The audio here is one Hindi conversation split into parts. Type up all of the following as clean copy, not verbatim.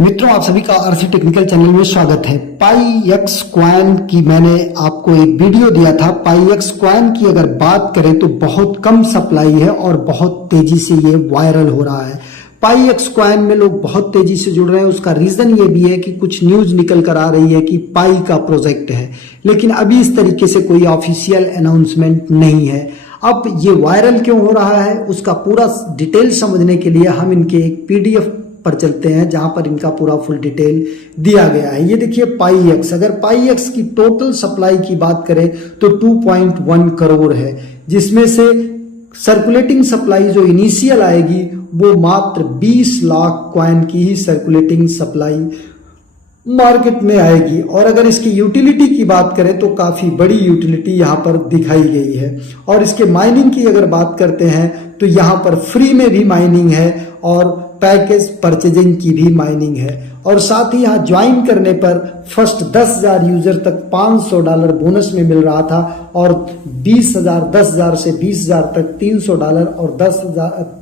मित्रों, आप सभी का आरसी टेक्निकल चैनल में स्वागत है। पाई एक्स कॉइन की मैंने आपको एक वीडियो दिया था। पाई एक्स कॉइन की अगर बात करें तो बहुत कम सप्लाई है और बहुत तेजी से ये वायरल हो रहा है। पाई एक्स कॉइन में लोग बहुत तेजी से जुड़ रहे हैं। उसका रीजन ये भी है कि कुछ न्यूज निकल कर आ रही है कि पाई का प्रोजेक्ट है, लेकिन अभी इस तरीके से कोई ऑफिशियल अनाउंसमेंट नहीं है। अब ये वायरल क्यों हो रहा है, उसका पूरा डिटेल समझने के लिए हम इनके एक पीडीएफ पर चलते हैं जहां पर इनका पूरा फुल डिटेल दिया गया है। ये देखिए पाई एक्स, अगर पाई एक्स की टोटल सप्लाई की बात करें तो 2.1 करोड़ है, जिसमें से सर्कुलेटिंग सप्लाई जो इनिशियल आएगी वो मात्र 20 लाख कॉइन की ही सर्कुलेटिंग सप्लाई मार्केट में आएगी। और अगर इसकी यूटिलिटी की बात करें तो काफी बड़ी यूटिलिटी यहाँ पर दिखाई गई है। और इसके माइनिंग की अगर बात करते हैं तो यहाँ पर फ्री में भी माइनिंग है और पैकेज परचेजिंग की भी माइनिंग है। और साथ ही यहाँ ज्वाइन करने पर फर्स्ट 10,000 यूजर तक $500 बोनस में मिल रहा था, और 10,000 से 20,000 तक $300, और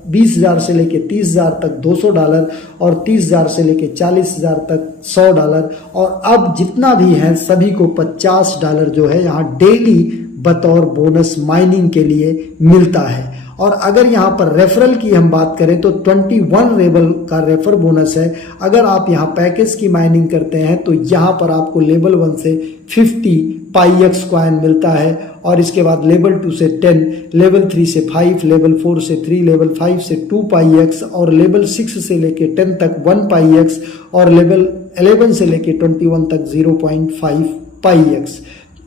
20,000 से लेके 30,000 तक $200, और 30,000 से लेके 40,000 तक $100, और अब जितना भी है सभी को $50 जो है यहाँ डेली बतौर बोनस माइनिंग के लिए मिलता है। और अगर यहाँ पर रेफरल की हम बात करें तो 21 लेवल का रेफर बोनस है। अगर आप यहाँ पैकेज की माइनिंग करते हैं तो यहाँ पर आपको लेवल 1 से 50 पाई एक्स कॉइन मिलता है, और इसके बाद लेवल 2 से 10, लेवल 3 से 5, लेवल 4 से 3, लेवल 5 से 2 पाई एक्स, और लेवल 6 से लेके 10 तक 1 पाई एक्स, और लेवल 11 से लेके 21 तक 0.5 पाई एक्स।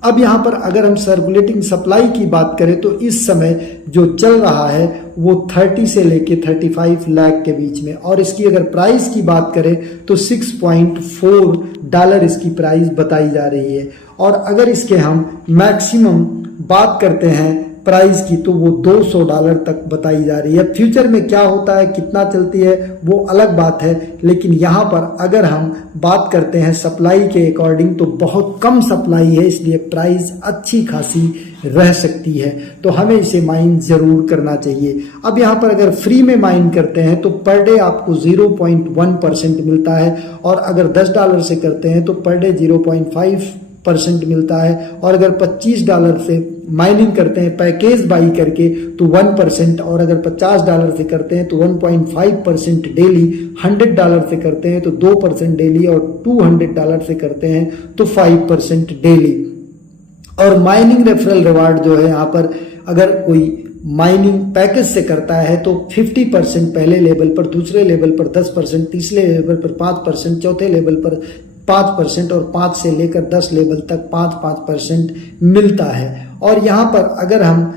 अब यहाँ पर अगर हम सर्कुलेटिंग सप्लाई की बात करें तो इस समय जो चल रहा है वो 30 से लेके 35 लाख के बीच में, और इसकी अगर प्राइस की बात करें तो $6.4 इसकी प्राइस बताई जा रही है। और अगर इसके हम मैक्सिमम बात करते हैं प्राइस की तो वो $200 तक बताई जा रही है। फ्यूचर में क्या होता है, कितना चलती है वो अलग बात है, लेकिन यहाँ पर अगर हम बात करते हैं सप्लाई के अकॉर्डिंग तो बहुत कम सप्लाई है, इसलिए प्राइस अच्छी खासी रह सकती है। तो हमें इसे माइन जरूर करना चाहिए। अब यहाँ पर अगर फ्री में माइन करते हैं तो पर डे आपको 0.1% मिलता है, और अगर $10 से करते हैं तो पर डे 0.5% मिलता है, और अगर $25 से माइनिंग करते हैं पैकेज बाई करके तो 1%, और अगर $50 से करते हैं तो 1.5% डेली, $100 से करते हैं तो 2% डेली, और $200 से करते हैं तो 5% डेली। और माइनिंग रेफरल रिवार्ड जो है यहाँ पर अगर कोई माइनिंग पैकेज से करता है तो 50% पहले लेवल पर, दूसरे लेवल पर 10%, तीसरे लेवल पर 5%, चौथे लेवल पर 5%, और 5 से लेकर 10 लेवल तक 5% मिलता है। और यहाँ पर अगर हम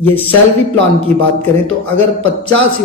ये सैलरी प्लान की बात करें तो अगर 50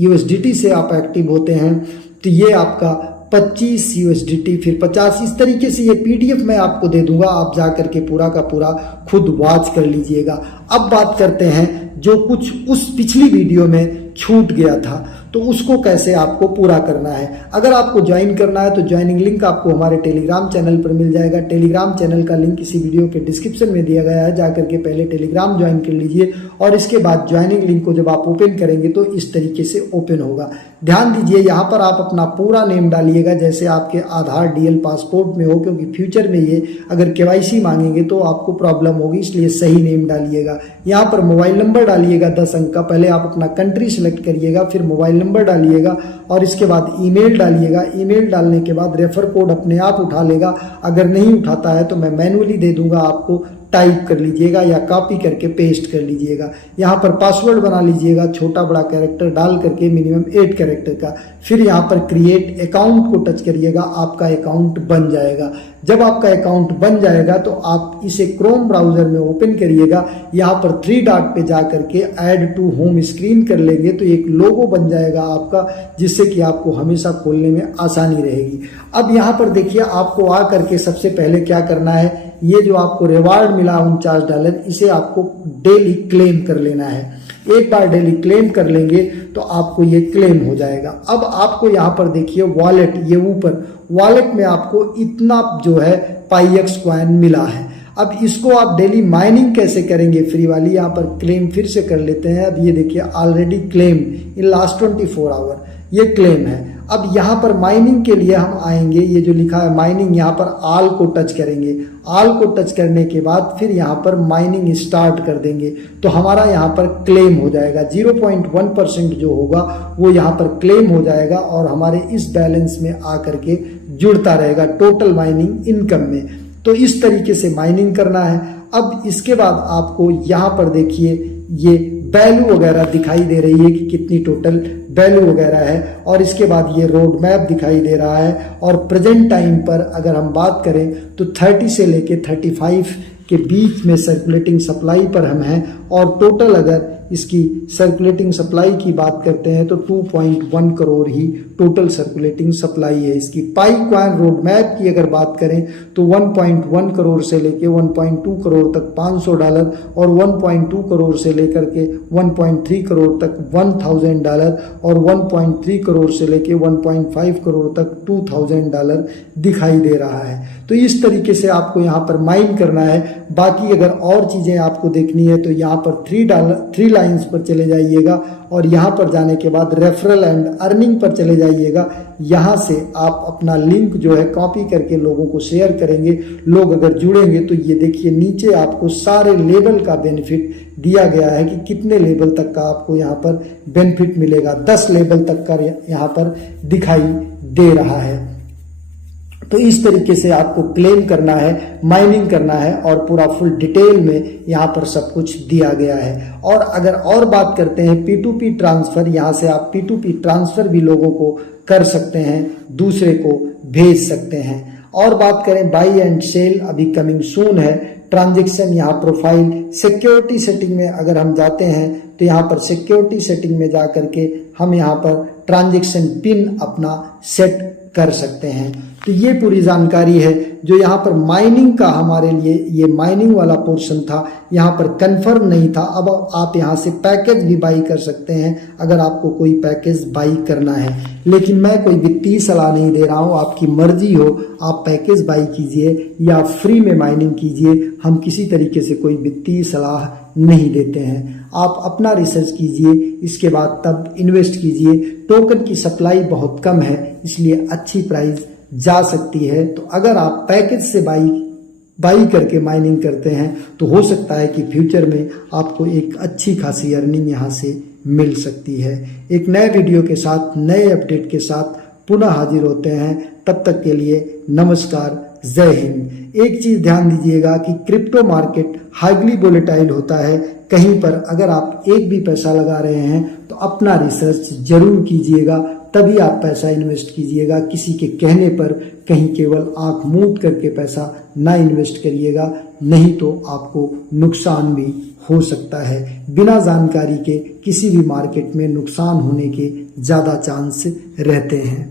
USDT से आप एक्टिव होते हैं तो ये आपका 25 USDT, फिर 50, इस तरीके से ये पीडीएफ मैं आपको दे दूंगा, आप जा करके पूरा का पूरा खुद वॉच कर लीजिएगा। अब बात करते हैं जो कुछ उस पिछली वीडियो में छूट गया था तो उसको कैसे आपको पूरा करना है। अगर आपको ज्वाइन करना है तो ज्वाइनिंग लिंक आपको हमारे टेलीग्राम चैनल पर मिल जाएगा। टेलीग्राम चैनल का लिंक इसी वीडियो के डिस्क्रिप्शन में दिया गया है, जाकर के पहले टेलीग्राम ज्वाइन कर लीजिए, और इसके बाद ज्वाइनिंग लिंक को जब आप ओपन करेंगे तो इस तरीके से ओपन होगा। ध्यान दीजिए यहाँ पर आप अपना पूरा नेम डालिएगा जैसे आपके आधार डीएल पासपोर्ट में हो, क्योंकि फ्यूचर में ये अगर केवाईसी मांगेंगे तो आपको प्रॉब्लम होगी, इसलिए सही नेम डालिएगा। यहाँ पर मोबाइल नंबर डालिएगा 10 अंक का, पहले आप अपना कंट्री सेलेक्ट करिएगा, फिर मोबाइल नंबर डालिएगा, और इसके बाद ईमेल डालिएगा। ईमेल डालने के बाद रेफर कोड अपने आप उठा लेगा, अगर नहीं उठाता है तो मैं मैनुअली दे दूंगा, आपको टाइप कर लीजिएगा या कॉपी करके पेस्ट कर लीजिएगा। यहाँ पर पासवर्ड बना लीजिएगा, छोटा बड़ा कैरेक्टर डाल करके मिनिमम 8 कैरेक्टर का, फिर यहाँ पर क्रिएट अकाउंट को टच करिएगा, आपका अकाउंट बन जाएगा। जब आपका अकाउंट बन जाएगा तो आप इसे क्रोम ब्राउजर में ओपन करिएगा, यहाँ पर 3 डॉट पे जा करके ऐड टू होम स्क्रीन कर लेंगे तो एक लोगो बन जाएगा आपका, जिससे कि आपको हमेशा खोलने में आसानी रहेगी। अब यहाँ पर देखिए आपको आ करके सबसे पहले क्या करना है, ये जो आपको रिवार्ड मिला $49, इसे आपको डेली क्लेम कर लेना है। एक बार डेली क्लेम कर लेंगे तो आपको ये क्लेम हो जाएगा। अब आपको यहाँ पर देखिए वॉलेट, ये ऊपर वॉलेट में आपको इतना जो है पाई एक्स कॉइन मिला है। अब इसको आप डेली माइनिंग कैसे करेंगे फ्री वाली, यहाँ पर क्लेम फिर से कर लेते हैं। अब ये देखिए already claim in last 24 hour, ये क्लेम है। अब यहाँ पर माइनिंग के लिए हम आएंगे, ये जो लिखा है माइनिंग, यहाँ पर आल को टच करेंगे। आल को टच करने के बाद फिर यहाँ पर माइनिंग स्टार्ट कर देंगे तो हमारा यहाँ पर क्लेम हो जाएगा। 0.1% जो होगा वो यहाँ पर क्लेम हो जाएगा और हमारे इस बैलेंस में आकर के जुड़ता रहेगा टोटल माइनिंग इनकम में। तो इस तरीके से माइनिंग करना है। अब इसके बाद आपको यहाँ पर देखिए ये वैल्यू वगैरह दिखाई दे रही है कि कितनी टोटल वैल्यू वगैरह है, और इसके बाद ये रोड मैप दिखाई दे रहा है। और प्रेजेंट टाइम पर अगर हम बात करें तो 30 से लेके 35 के बीच में सर्कुलेटिंग सप्लाई पर हम हैं, और टोटल अगर इसकी सर्कुलेटिंग सप्लाई की बात करते हैं तो 2.1 करोड़ ही टोटल सर्कुलेटिंग सप्लाई है इसकी। पाई क्वाइन रोड मैप की अगर बात करें तो 1.1 करोड़ से लेके 1.2 करोड़ तक $500 और 1.2 करोड़ से लेकर के 1.3 करोड़ तक $1000 और 1.3 करोड़ से लेके 1.5 करोड़ तक $2000 दिखाई दे रहा है। तो इस तरीके से आपको यहाँ पर माइन करना है। बाकी अगर और चीज़ें आपको देखनी है तो यहाँ पर 3 लाइन्स पर चले जाइएगा और यहाँ पर जाने के बाद रेफरल एंड अर्निंग पर चले जाइएगा। यहाँ से आप अपना लिंक जो है कॉपी करके लोगों को शेयर करेंगे। लोग अगर जुड़ेंगे तो ये देखिए नीचे आपको सारे लेवल का बेनिफिट दिया गया है कि कितने लेवल तक का आपको यहाँ पर बेनिफिट मिलेगा। 10 लेवल तक का यहाँ पर दिखाई दे रहा है। तो इस तरीके से आपको क्लेम करना है, माइनिंग करना है, और पूरा फुल डिटेल में यहाँ पर सब कुछ दिया गया है। और अगर और बात करते हैं P2P ट्रांसफ़र, यहाँ से आप P2P ट्रांसफ़र भी लोगों को कर सकते हैं, दूसरे को भेज सकते हैं। और बात करें बाई एंड सेल, अभी कमिंग सून है। ट्रांजेक्शन यहाँ प्रोफाइल सिक्योरिटी सेटिंग में अगर हम जाते हैं तो यहाँ पर सिक्योरिटी सेटिंग में जा करके हम यहाँ पर ट्रांजेक्शन पिन अपना सेट कर सकते हैं। तो ये पूरी जानकारी है जो यहाँ पर माइनिंग का हमारे लिए, ये माइनिंग वाला पोर्शन था, यहाँ पर कंफर्म नहीं था। अब आप यहाँ से पैकेज भी बाई कर सकते हैं अगर आपको कोई पैकेज बाई करना है, लेकिन मैं कोई वित्तीय सलाह नहीं दे रहा हूँ, आपकी मर्जी हो, आप पैकेज बाई कीजिए या फ्री में माइनिंग कीजिए। हम किसी तरीके से कोई वित्तीय सलाह नहीं देते हैं। आप अपना रिसर्च कीजिए, इसके बाद तब इन्वेस्ट कीजिए। टोकन की सप्लाई बहुत कम है, इसलिए अच्छी प्राइस जा सकती है। तो अगर आप पैकेज से बाई करके माइनिंग करते हैं तो हो सकता है कि फ्यूचर में आपको एक अच्छी खासी अर्निंग यहाँ से मिल सकती है। एक नए वीडियो के साथ, नए अपडेट के साथ पुनः हाजिर होते हैं। तब तक के लिए नमस्कार, जय हिंद। एक चीज ध्यान दीजिएगा कि क्रिप्टो मार्केट हाईली वोलेटाइल होता है। कहीं पर अगर आप एक भी पैसा लगा रहे हैं तो अपना रिसर्च जरूर कीजिएगा, तभी आप पैसा इन्वेस्ट कीजिएगा। किसी के कहने पर कहीं केवल आंख मूंद करके पैसा ना इन्वेस्ट करिएगा, नहीं तो आपको नुकसान भी हो सकता है। बिना जानकारी के किसी भी मार्केट में नुकसान होने के ज़्यादा चांस रहते हैं।